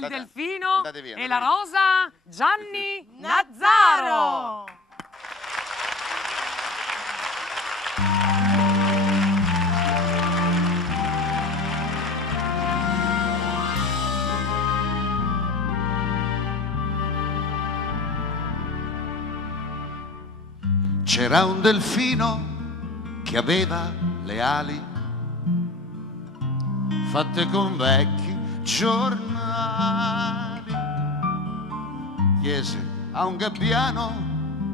il Andate- delfino andate via, e andate la via. rosa Gianni Nazzaro. C'era un delfino che aveva le ali fatte con vecchi giornali. Chiese a un gabbiano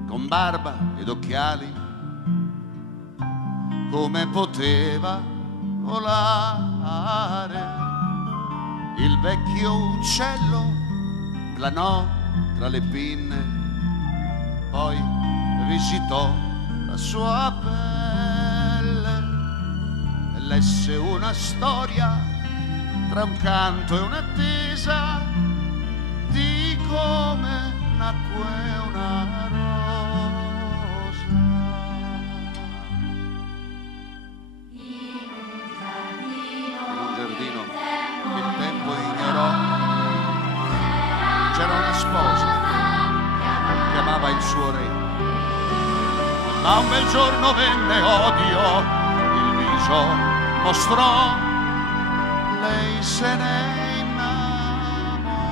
con barba ed occhiali come poteva volare. Il vecchio uccello planò tra le pinne, poi visitò la sua pelle e lesse una storia tra un canto e un'attesa di come nacque una rosa. In un giardino che il tempo ignorò c'era una sposa che amava il suo re. Ma un bel giorno venne odio, il viso mostrò, lei se ne innamorò.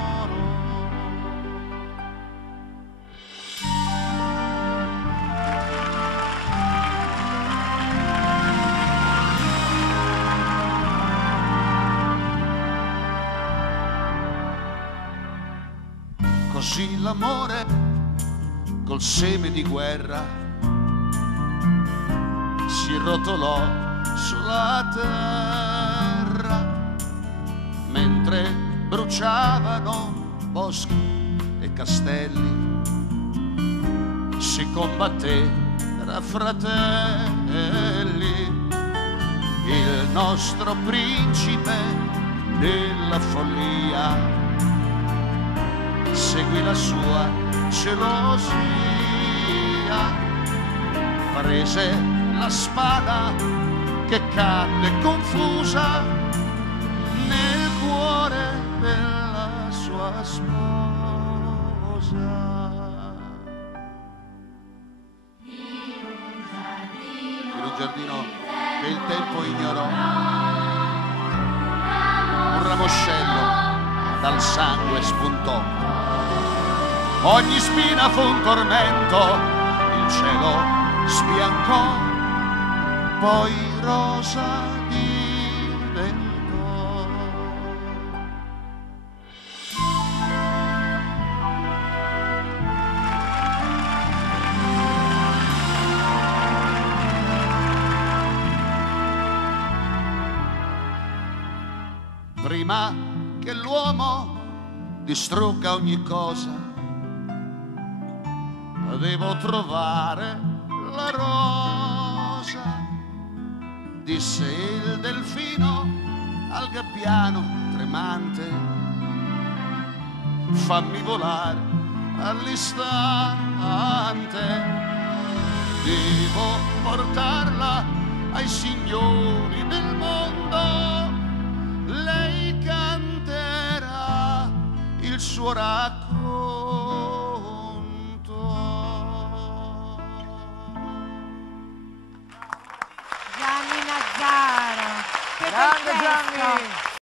Così l'amore col seme di guerra si rotolò sulla terra mentre bruciavano boschi e castelli. Si combatté tra fratelli. Il nostro principe nella follia seguì la sua gelosia. Prese la spada che cadde confusa nel cuore della sua sposa. In un giardino che il tempo ignorò, un ramoscello dal sangue spuntò. Ogni spina fu un tormento, il cielo sbiancò, poi rosa diventò. Prima che l'uomo distrugga ogni cosa, devo trovare la rosa, disse il delfino al gabbiano tremante. Fammi volare all'istante, devo portarla ai signori del mondo. Lei canterà il suo racconto. Gianni Nazzaro, che Grande bel testo. Gianni!